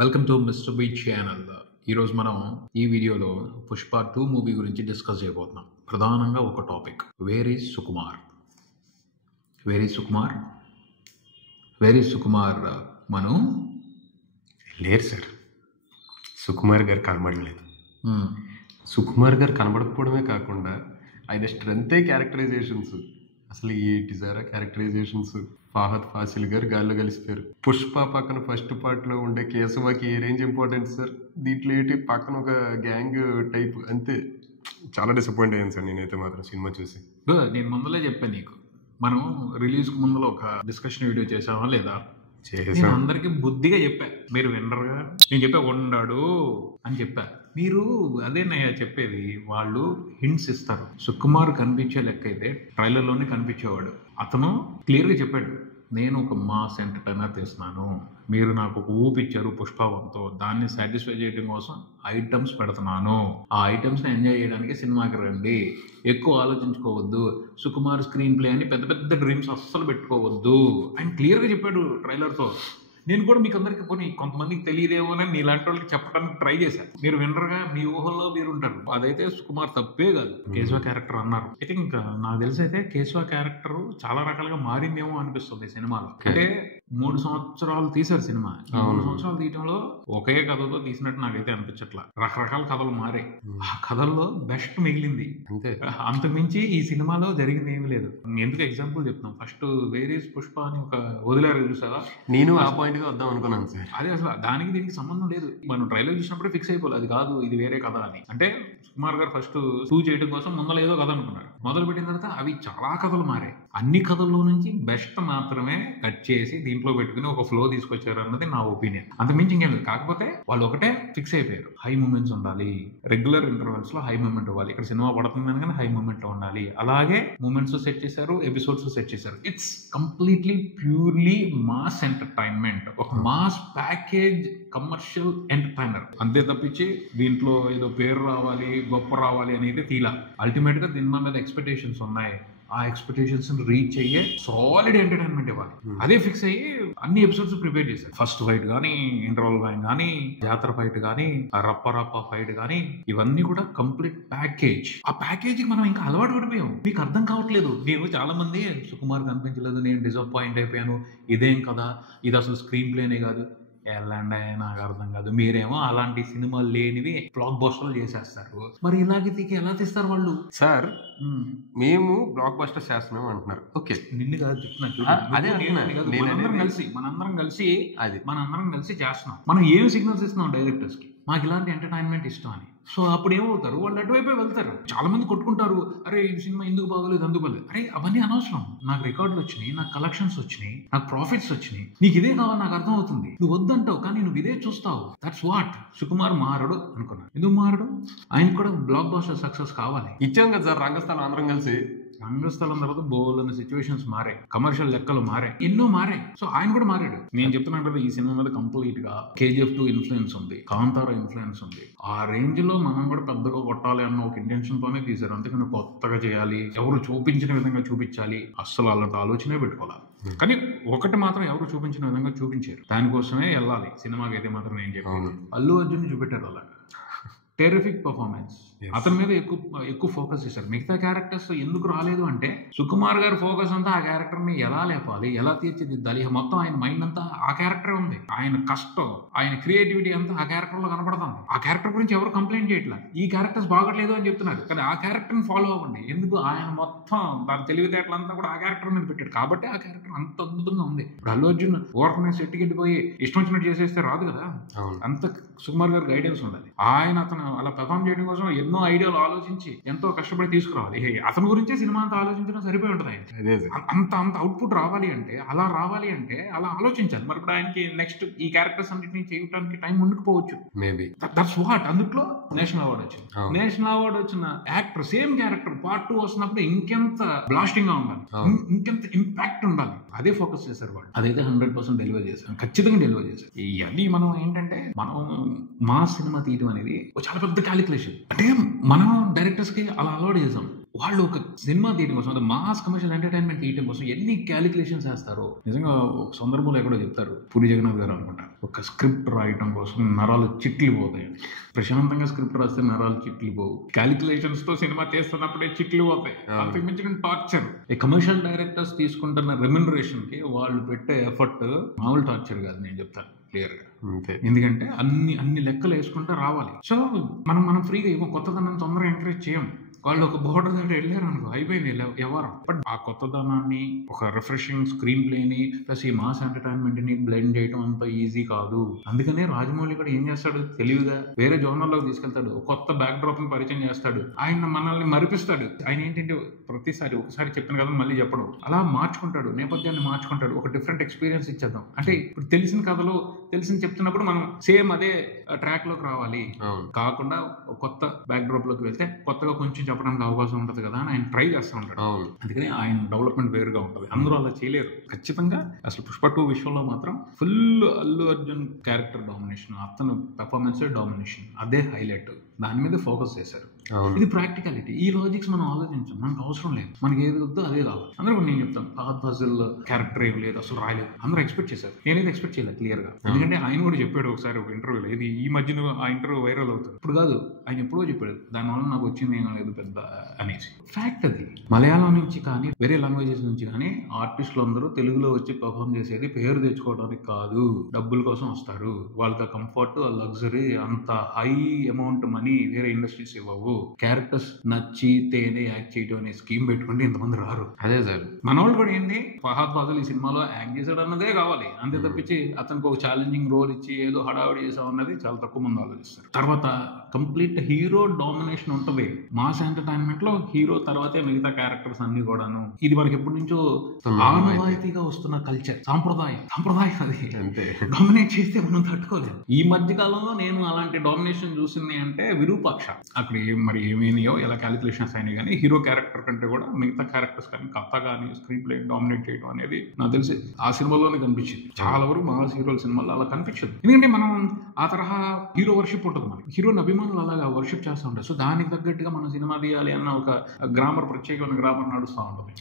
Welcome to mister B channel. ఈరోజు మనం ఈ వీడియోలో పుష్ప 2 మూవీ గురించి డిస్కస్ చేయబోతున్నాం. ప్రధానంగా ఒక టాపిక్, వేర్ ఈజ్ సుకుమార్. మనం లేరు సార్. సుకుమార్ గారు కనబడలేదు. సుకుమార్ గారు కనబడకపోవడమే కాకుండా ఆయన స్ట్రెంతే క్యారెక్టరైజేషన్స్, అసలు ఏంటి సార్ క్యారెక్టరైజేషన్స్. ఫహద్ ఫాసిల్ గారు గాల్లో కలిసిపోయారు. పుష్ప పక్కన ఫస్ట్ పార్ట్లో ఉండే కేశవకి ఏ రేంజ్ ఇంపార్టెంట్ సార్, దీంట్లో ఏంటి పక్కన ఒక గ్యాంగ్ టైప్ అంతే. చాలా డిసప్పాయింట్ అయ్యాను సార్ నేనైతే మాత్రం సినిమా చూసి. నేను ముందలే చెప్పాను నీకు, మనం రిలీజ్కి ముందులో ఒక డిస్కషన్ వీడియో చేసామా లేదా? నేను అందరికి బుద్ధిగా చెప్పా, మీరు వినరుగా. నేను చెప్పా ఉన్నాడు అని చెప్పా, మీరు అదేనయ్యా చెప్పేది. వాళ్ళు హింట్స్ ఇస్తారు. సుకుమార్ కనిపించే లెక్క అయితే ట్రైలర్లోనే కనిపించేవాడు. అతను క్లియర్గా చెప్పాడు, నేను ఒక మాస్ ఎంటర్టైనర్ తీస్తున్నాను, మీరు నాకు ఒక ఊపిచ్చారు పుష్పవంతో, దాన్ని సాటిస్ఫై చేయడం కోసం ఐటమ్స్ పెడుతున్నాను, ఆ ఐటమ్స్ని ఎంజాయ్ చేయడానికి సినిమాకి రండి, ఎక్కువ ఆలోచించుకోవద్దు, సుకుమార్ స్క్రీన్ ప్లే అని పెద్ద పెద్ద డ్రీమ్స్ అస్సలు పెట్టుకోవద్దు అని క్లియర్గా చెప్పాడు ట్రైలర్తో. నేను కూడా మీకు అందరికీ కొన్ని కొంతమందికి తెలియదేమో అని నీలాంటి వాళ్ళకి చెప్పడానికి ట్రై చేశాను. మీరు వినరుగా, మీ ఊహల్లో మీరు ఉంటారు. అదైతే సుకుమార్ తప్పే కాదు. కేశవ క్యారెక్టర్ అన్నారు. అయితే ఇంకా నాకు తెలిసి అయితే కేశవ క్యారెక్టర్ చాలా రకాలుగా మారిందేమో అనిపిస్తుంది సినిమాలో. అంటే 3 సంవత్సరాలు తీశారు సినిమా. 3 సంవత్సరాలు తీయటంలో ఒకే కథతో తీసినట్టు నాకైతే అనిపించట్లా. రకరకాల కథలు మారాయి. ఆ కథల్లో బెస్ట్ మిగిలింది అంతే. అంతకుమించి ఈ సినిమాలో జరిగింది ఏమీ లేదు. ఎందుకు ఎగ్జాంపుల్ చెప్తున్నాం. ఫస్ట్ వేర్ ఈజ్ పుష్ప అని ఒక వదిలేరు, చూసావా? నేను ఆ పాయింట్ వద్దాం అనుకున్నాను సార్. అదే అసలు దానికి దీనికి సంబంధం లేదు. మనం ట్రైలర్ చూసినప్పుడే ఫిక్స్ అయిపోలేదు, అది కాదు ఇది వేరే కథ అని. అంటే సుకుమార్ గారు ఫస్ట్ ప్రూవ్ చేయడం కోసం ముందర ఏదో కథ అనుకున్నారు. మొదలు పెట్టిన తర్వాత అవి చాలా కథలు మారాయి. అన్ని కథల్లో నుంచి బెస్ట్ మాత్రమే కట్ చేసి దీంట్లో పెట్టుకుని ఒక ఫ్లో తీసుకొచ్చారు అన్నది నా ఒపీనియన్. అంతకుమించి ఇంకేం లేదు. కాకపోతే వాళ్ళు ఒకటే ఫిక్స్ అయిపోయారు, హై మూమెంట్స్ ఉండాలి, రెగ్యులర్ ఇంటర్వెల్స్ లో హై మూమెంట్ ఇవ్వాలి. ఇక్కడ సినిమా పడుతుందని కానీ హై మూమెంట్ లో ఉండాలి. అలాగే మూమెంట్స్ సెట్ చేశారు, ఎపిసోడ్స్ సెట్ చేశారు. It's completely purely mass entertainment, ఒక మాస్ ప్యాకేజ్ కమర్షియల్ ఎంటర్టైనర్ అంతే తప్పించి దీంట్లో ఏదో పేరు రావాలి, గొప్ప రావాలి అనేది తీలా. అల్టిమేట్ గా దీని మీద ఎక్స్పెక్టేషన్స్ ఉన్నాయి. ఆ ఎక్స్పెక్టేషన్స్ రీచ్ అయ్యే సాలిడ్ ఎంటర్టైన్మెంట్ ఇవ్వాలి. అదే ఫిక్స్ అయ్యి అన్ని ఎపిసోడ్స్ ప్రిపేర్ చేశారు. ఫస్ట్ ఫైట్ కానీ, ఇంటర్వల్ ఫైట్ కానీ, జాతర ఫైట్ కానీ, రప్ప ఫైట్ కానీ, ఇవన్నీ కూడా కంప్లీట్ ప్యాకేజ్. ఆ ప్యాకేజ్ మనం ఇంకా అలవాటు పడిపోయాం. మీకు అర్థం కావట్లేదు. నేను చాలా మంది సుకుమార్ కనిపించలేదు, నేను డిసప్పాయింట్ అయిపోయాను, ఇదేం కదా, ఇది అసలు స్క్రీన్ ప్లేనే కాదు, ఎలాంటి నాకు అర్థం కాదు. మీరేమో అలాంటి సినిమాలు లేనివి బ్లాక్ బస్టర్లు చేసేస్తారు. మరి ఇలాగే ఎలా తీస్తారు వాళ్ళు? సార్ మేము బ్లాక్ బస్టర్ చేస్తున్నాం అంటున్నారు. ఓకే, నిన్ను కాదు చెప్తున్నా. మనందరం కలిసి చేస్తున్నాం. మనం ఏం సిగ్నల్స్ ఇస్తున్నాం డైరెక్టర్స్ కి, మాకు ఇలాంటి ఎంటర్టైన్మెంట్ ఇష్టం అని. సో అప్పుడు ఏమవుతారు, వాళ్ళు అటువైపే వెళ్తారు. చాలా మంది కొట్టుకుంటారు, అరే ఈ సినిమా ఎందుకు బాగోలేదు, అందుకు బాగలేదు. అరే అవన్నీ అనవసరం. నాకు రికార్డులు వచ్చినాయి, నాకు కలెక్షన్స్ వచ్చినాయి, నాకు ప్రాఫిట్స్ వచ్చినాయి, నీకు ఇదే కావాలి నాకు అర్థం అవుతుంది. నువ్వు వద్దంటావు కానీ నువ్వు ఇదే చూస్తావు. That's what. సుకుమార్ మారడు అనుకున్నాను. ఎందుకు మారడు? ఆయన కూడా బ్లాక్ బస్టర్ సక్సెస్ కావాలి. ఇచ్చాం కదా సార్ రంగస్థలం అందరం కలిసి. రంగస్థలం తర్వాత బోల్డ్ సిచ్యువేషన్స్ మారాయి, కమర్షియల్ లెక్కలు మారాయి, ఎన్నో మారాయి. సో ఆయన కూడా మారాడు. నేను చెప్తున్నాను కదా, ఈ సినిమా మీద కంప్లీట్ గా KGF 2 ఇన్ఫ్లుయెన్స్ ఉంది, కాంతారా ఇన్ఫ్లుయెన్స్ ఉంది. ఆ రేంజ్ లో మనం కూడా పెద్దగా కొట్టాలి అన్న ఒక ఇంటెన్షన్ తోనే తీశారు. అంతేకాని కొత్తగా చేయాలి, ఎవరు చూపించిన విధంగా చూపించాలి, అస్సలు అలాంటి ఆలోచనే పెట్టుకోవాలి. కానీ ఒకటి మాత్రం ఎవరు చూపించిన విధంగా చూపించారు, దానికోసమే వెళ్ళాలి సినిమాకి. అయితే మాత్రం నేను చెప్పాను, అల్లు అర్జున్ చూపెట్టారు అలాగా. Terrific performance. అతని మీద ఎక్కువ ఫోకస్ చేశారు. మిగతా క్యారెక్టర్స్ ఎందుకు రాలేదు అంటే, సుకుమార్ గారి ఫోకస్ అంతా ఆ క్యారెక్టర్ ని ఎలా లేపాలి, ఎలా తీర్చిదిద్దాలి, మొత్తం ఆయన మైండ్ అంతా ఆ క్యారెక్టర్ ఉంది. ఆయన కష్టం, ఆయన క్రియేటివిటీ అంతా ఆ క్యారెక్టర్ లో కనపడుతుంది. ఆ క్యారెక్టర్ గురించి ఎవరు కంప్లైంట్ చేయట్లా. ఈ క్యారెక్టర్స్ బాగట్లేదు అని చెప్తున్నారు, కానీ ఆ క్యారెక్టర్ ని ఫాలో అవ్వండి. ఎందుకు, ఆయన మొత్తం దాని తెలివితేటలంతా కూడా ఆ క్యారెక్టర్ మీద పెట్టాడు కాబట్టి ఆ క్యారెక్టర్ అంత అద్భుతంగా ఉంది. ఇప్పుడు అల్లు అర్జున్ ఓవర్ఫ్నే సెట్కి వెళ్ళిపోయి ఇష్టం వచ్చినట్టు చేసేస్తే రాదు కదా. అంత సుకుమార్ గారి గైడెన్స్ ఉండాలి. అతను అలా పెర్ఫామ్ చేయడం కోసం ఎన్నో ఐడియాలు ఆలోచించి ఎంతో కష్టపడి తీసుకురావాలి. అతని గురించే సినిమా అంతా ఆలోచించడం సరిపోయి ఉంటుంది. అంత అవుట్పుట్ రావాలి అంటే, అలా రావాలి అంటే అలా ఆలోచించాలి. మరి ఇప్పుడు ఆయనకి నెక్స్ట్ ఈ క్యారెక్టర్స్ అన్నింటినీ చేయడానికి టైం ఉండకపోవచ్చు. Maybe that's what. అందుట్లో నేషనల్ అవార్డు వచ్చింది. నేషనల్ అవార్డు వచ్చిన యాక్టర్ సేమ్ క్యారెక్టర్ పార్ట్ 2 వస్తున్నప్పుడు ఇంకెంత బ్లాస్టింగ్ గా ఉండాలి, ఇంకెంత ఇంపాక్ట్ ఉండాలి. అదే ఫోకస్ చేశారు వాళ్ళు. అదైతే 100% డెలివర్ చేశారు, ఖచ్చితంగా డెలివర్ చేశారు. ఇవన్నీ మనం ఏంటంటే, మనం మా సినిమా తీయడం అనేది చాలా పెద్ద క్యాలిక్యులేషన్. అంటే మనం డైరెక్టర్స్ కి అలా అలవాటు చేసాం. వాళ్ళు ఒక సినిమా తీయడం కోసం, మాస్ కమర్షియల్ ఎంటర్టైన్మెంట్ తీయడం కోసం ఎన్ని క్యాలిక్యులేషన్స్ వేస్తారో. నిజంగా ఒక సందర్భంలో ఎక్కడో చెప్తారు, పూరి జగన్నాథ్ గారు అనుకుంటా, ఒక స్క్రిప్ట్ రాయటం కోసం నరాలు చిట్లు పోతాయి. ప్రశాంతంగా స్క్రిప్ట్ రాస్తే నరాలు చిట్లు పోవు, క్యాలిక్యులేషన్స్ తో సినిమా చేస్తున్నప్పుడే చిట్లు పోతాయి. అంతకు మించిన టార్చర్. ఈ కమర్షియల్ డైరెక్టర్స్ తీసుకుంటున్న రెమ్యునరేషన్ కి వాళ్ళు పెట్టే ఎఫర్ట్ మామూలు టార్చర్ కాదు, నేను చెప్తాను క్లియర్ గా. ఎందుకంటే అన్ని లెక్కలు వేసుకుంటూ రావాలి. సో మనం ఫ్రీగా ఇవ్వం, కొత్తదనం తొందరగా ఎంకరేజ్ చేయం. వాళ్ళు ఒక బోర్డర్ దగ్గర వెళ్ళారు అనుకో, అయిపోయింది ఎవరు. బట్ ఆ కొత్తదనాన్ని, ఒక రిఫ్రెషింగ్ స్క్రీన్ ప్లేని ప్లస్ ఈ మాస్ ఎంటర్టైన్మెంట్ ని బ్లెండ్ చేయడం అంత ఈజీ కాదు. అందుకనే రాజమౌళి కూడా ఏం చేస్తాడు, తెలివిగా వేరే జోనర్లోకి తీసుకెళ్తాడు, కొత్త బ్యాక్ డ్రాప్ ని పరిచయం చేస్తాడు, ఆయన మనల్ని మరిపిస్తాడు. ఆయన ఏంటంటే ప్రతిసారి ఒకసారి చెప్పిన కదా మళ్ళీ చెప్పడం, అలా మార్చుకుంటాడు, నేపథ్యాన్ని మార్చుకుంటాడు, ఒక డిఫరెంట్ ఎక్స్పీరియన్స్ ఇచ్చేద్దాం. అంటే ఇప్పుడు తెలిసిన కథలో తెలిసింది చెప్తున్నప్పుడు మనం సేమ్ అదే ట్రాక్ లోకి రావాలి కాకుండా కొత్త బ్యాక్ డ్రాప్ లోకి వెళ్తే కొత్తగా కొంచెం చెప్పడానికి అవకాశం ఉంటుంది కదా అని ఆయన ట్రై చేస్తూ ఉంటాడు. అందుకని ఆయన డెవలప్మెంట్ వేరుగా ఉంటుంది. అందరూ అలా చేయలేరు ఖచ్చితంగా. అసలు పుష్ప 2 విషయంలో మాత్రం full Allu Arjun character domination, అతను పెర్ఫార్మెన్స్ డామినేషన్, అదే హైలైట్. దాని మీద ఫోకస్ చేశారు. ఇది ప్రాక్టికాలిటీ. ఈ లాజిక్స్ మనం ఆలోచించాం, మనకు అవసరం లేదు, మనకి ఏది వద్దో అదే కావాలి. అందరూ నేను చెప్తాను, ఫహద్ ఫాజిల్ క్యారెక్టర్ ఏం లేదు, అసలు రాలేదు, అందరూ ఎక్స్పెక్ట్ చేశారు. నేనైతే ఎక్స్పెక్ట్ చేయలేదు క్లియర్ గా. ఎందుకంటే ఆయన కూడా చెప్పాడు ఒకసారి ఒక ఇంటర్వ్యూలో, ఇది ఈ మధ్యన ఆ ఇంటర్వ్యూ వైరల్ అవుతుంది. ఇప్పుడు కాదు, ఆయన ఎప్పుడో చెప్పాడు, దానివల్ల నాకు వచ్చింది ఏం లేదు పెద్ద అనేసి. ఫ్యాక్ట్ అది. మలయాళం నుంచి కానీ వేరే లాంగ్వేజెస్ నుంచి కానీ ఆర్టిస్టులు అందరూ తెలుగులో వచ్చి పర్ఫామ్ చేసేది పేరు తెచ్చుకోవడానికి కాదు, డబ్బుల కోసం వస్తారు. వాళ్ళకి కంఫర్ట్, లగ్జరీ, అంత హై అమౌంట్ మనీ వేరే ఇండస్ట్రీస్ ఇవ్వవు. క్యారెక్టర్స్ నచ్చి తేనే యాక్ట్ చేయడం అనే స్కీమ్ పెట్టుకుంటే ఇంతమంది రారు. అదే సార్, మన వాళ్ళు కూడా ఏంటి, ఫహద్ ఫాజిల్ ఈ సినిమాలో యాక్ట్ చేశాడు అన్నదే కావాలి, అంతే తప్పించి అతనికి ఒక ఛాలెంజింగ్ రోల్ ఇచ్చి ఏదో హడావిడి చేసాం అన్నది చాలా తక్కువ మంది ఆలోచిస్తారు. తర్వాత కంప్లీట్ హీరో డామినేషన్ ఉంటుంది మాస్ ఎంటర్టైన్మెంట్ లో. హీరో తర్వాతే మిగతా క్యారెక్టర్స్ అన్ని కూడాను. ఇది మనకి ఎప్పటి నుంచో ఆనవాయితీగా వస్తున్న కల్చర్, సాంప్రదాయం అది. డామినేట్ చేస్తే మనం తట్టుకోలేదు. ఈ మధ్య కాలంలో నేను అలాంటి డామినేషన్ చూసింది అంటే విరూపాక్ష. అక్కడ మరి ఏమేనియో ఎలా క్యాలిక్యులేషన్స్ అయినాయి కానీ హీరో క్యారెక్టర్ కంటే కూడా మిగతా క్యారెక్టర్స్ కానీ కథ కానీ స్క్రీన్ ప్లే డామినేట్ చేయడం అనేది నాకు తెలిసి ఆ సినిమాలోనే కనిపించింది. చాలా వరకు మాస్ హీరోల సినిమాల్లో అలా కనిపించదు. ఎందుకంటే మనం ఆ తరహా హీరో వర్షిప్ ఉంటుంది, మనకి హీరోని అభిమానులు అలాగా వర్షిప్ చేస్తూ ఉంటారు. సో దానికి తగ్గట్టుగా మనం సినిమా తీయాలి అన్న ఒక గ్రామర్, ప్రత్యేకమైన గ్రామర్ నడుస్తూ ఉంటుంది.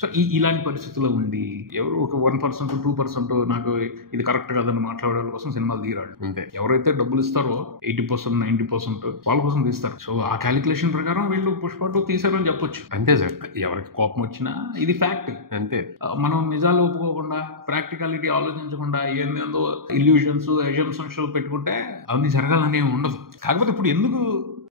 సో ఇలాంటి పరిస్థితుల్లో ఉండి ఎవరు ఒక 1% 2% నాకు ఇది కరెక్ట్ కాదని మాట్లాడే వాళ్ళ కోసం సినిమాలు తీరాడు. ఎవరైతే డబ్బులు ఇస్తారో 80% 90% వాళ్ళ కోసం తీస్తారు. సో ఆ క్యాలిక్యులేషన్ ప్రకారం వీళ్ళు పుష్ప 2 తీసారని చెప్పొచ్చు. అంతే సార్, ఎవరికి కోపం వచ్చినా ఇది ఫ్యాక్ట్. అంతే. మనం నిజాలు ఒప్పుకోకుండా, ప్రాక్టికాలిటీ ఆలోచించకుండా ఏందో ఇల్యూషన్స్, అజంప్షన్స్ పెట్టుకుంటే అవన్నీ జరగాలని ఉండదు. కాకపోతే ఇప్పుడు ఎందుకు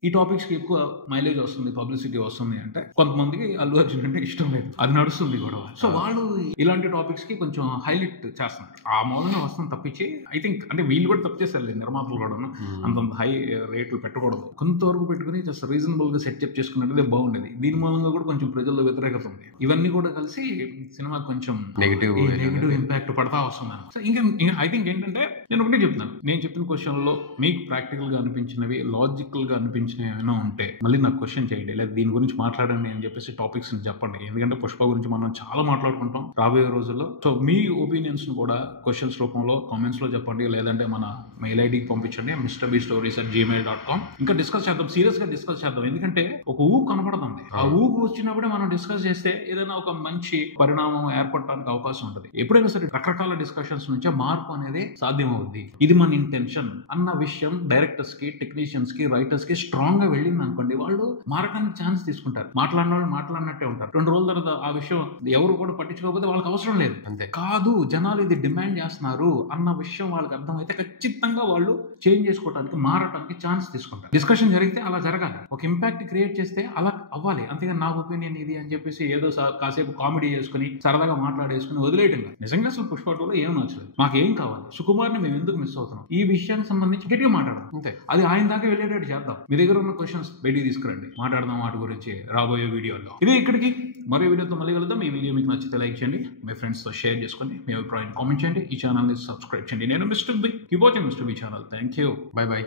ఈ టాపిక్స్ కి ఎక్కువ మైలేజ్ వస్తుంది, పబ్లిసిటీ వస్తుంది అంటే కొంతమందికి అల్లు అర్జున్ అంటే ఇష్టం లేదు, అది నడుస్తుంది గొడవ. సో వాళ్ళు ఇలాంటి టాపిక్స్ కి కొంచెం హైలైట్ చేస్తున్నారు. ఆ మూలంగా వస్తుంది తప్పించి ఐ థింక్ అంటే వీళ్ళు కూడా తప్పు చేస్తారు, నిర్మాతలు కూడా అంత హై రేట్లు పెట్టకూడదు, కొంతవరకు పెట్టుకుని జస్ట్ రీజనబుల్ గా సెటప్ చేసుకున్నట్టు బాగుండేది. దీని మూలంగా కూడా కొంచెం ప్రజల్లో వ్యతిరేకత ఉంది. ఇవన్నీ కూడా కలిసి సినిమా కొంచెం నెగిటివ్ ఇంపాక్ట్ పడతా వస్తుంది. సో ఇంకా ఐ థింక్ ఏంటంటే నేను ఒకటే చెప్తున్నాను, నేను చెప్పిన క్వశ్చన్ లో మీకు ప్రాక్టికల్ గా అనిపించినవి, లాజికల్ గా అనిపించిన ఏమైనా ఉంటే మళ్ళీ నాకు క్వశ్చన్ చేయండి, లేదా దీని గురించి మాట్లాడండి అని చెప్పేసి టాపిక్స్ చెప్పండి. ఎందుకంటే పుష్ప గురించి మనం చాలా మాట్లాడుకుంటాం రాబోయే రోజుల్లో. సో మీ ఒపీనియన్స్ ను కూడా క్వశ్చన్స్ రూపంలో కామెంట్స్ లో చెప్పండి, లేదంటే మన మెయిల్ ఐడికి పంపించండి, mrbestories@gmail.com. ఇంకా డిస్కస్ చేద్దాం, సీరియస్ గా డిస్కస్ చేద్దాం. ఎందుకంటే ఒక ఊపు కనపడుతుంది, ఆ ఊపు వచ్చినప్పుడే మనం డిస్కస్ చేస్తే ఏదైనా ఒక మంచి పరిణామం ఏర్పడటానికి అవకాశం ఉంటుంది. ఎప్పుడైనా సరే రకరకాల డిస్కషన్స్ నుంచే మార్పు అనేది సాధ్యం అవుద్ది. ఇది మన ఇంటెన్షన్ అన్న విషయం డైరెక్టర్స్ కి, టెక్నీషియన్స్ కి, రైటర్స్ కి స్ట్రాంగ్ గా వెళ్ళింది అనుకోండి, వాళ్ళు మారడానికి ఛాన్స్ తీసుకుంటారు. మాట్లాడిన వాళ్ళు మాట్లాడినట్టే ఉంటారు. 2 రోజుల తర్వాత ఆ విషయం ఎవరు కూడా పట్టించుకోకపోతే వాళ్ళకి అవసరం లేదు. అంతే కాదు, జనాలు ఇది డిమాండ్ చేస్తున్నారు అన్న విషయం వాళ్ళకి అర్థమైతే ఖచ్చితంగా వాళ్ళు చేంజ్ చేసుకోవడానికి, మారడానికి ఛాన్స్ తీసుకుంటారు. డిస్కషన్ జరిగితే అలా జరగాలి, ఒక ఇంపాక్ట్ క్రియేట్ చేస్తే అలా అవ్వాలి. అంతేగా నా ఒపీనియన్ ఇది అని చెప్పేసి ఏదో కాసేపు కామెడీ చేసుకుని సరదాగా మాట్లాడేసుకుని వదిలేయటం. నిజంగా అసలు పుష్ప 2లో ఏం నచ్చలేదు, మాకేం కావాలి, సుకుమార్ని మేము ఎందుకు మిస్ అవుతున్నాం, ఈ విషయానికి సంబంధించి గట్టిగా మాట్లాడదాం. అంతే, అది ఆయన దాకా వెళ్ళేటట్టు చేద్దాం. మీ దగ్గర ఉన్న క్వశ్చన్స్ బయటికి తీసుకురండి, మాట్లాడదాం వాటి గురించి రాబోయే వీడియోలో. ఇది ఇక్కడికి మరో వీడియోతో మళ్ళీ కలుద్దాం. ఈ వీడియో మీకు నచ్చితే లైక్ చేయండి, మీ ఫ్రెండ్స్ తో షేర్ చేసుకోండి, మీ అభిప్రాయాన్ని కామెంట్ చేయండి, ఈ ఛానల్ ని సబ్స్క్రైబ్ చేయండి. నేను mister B, keep watching mister B channel. Thank you, bye by.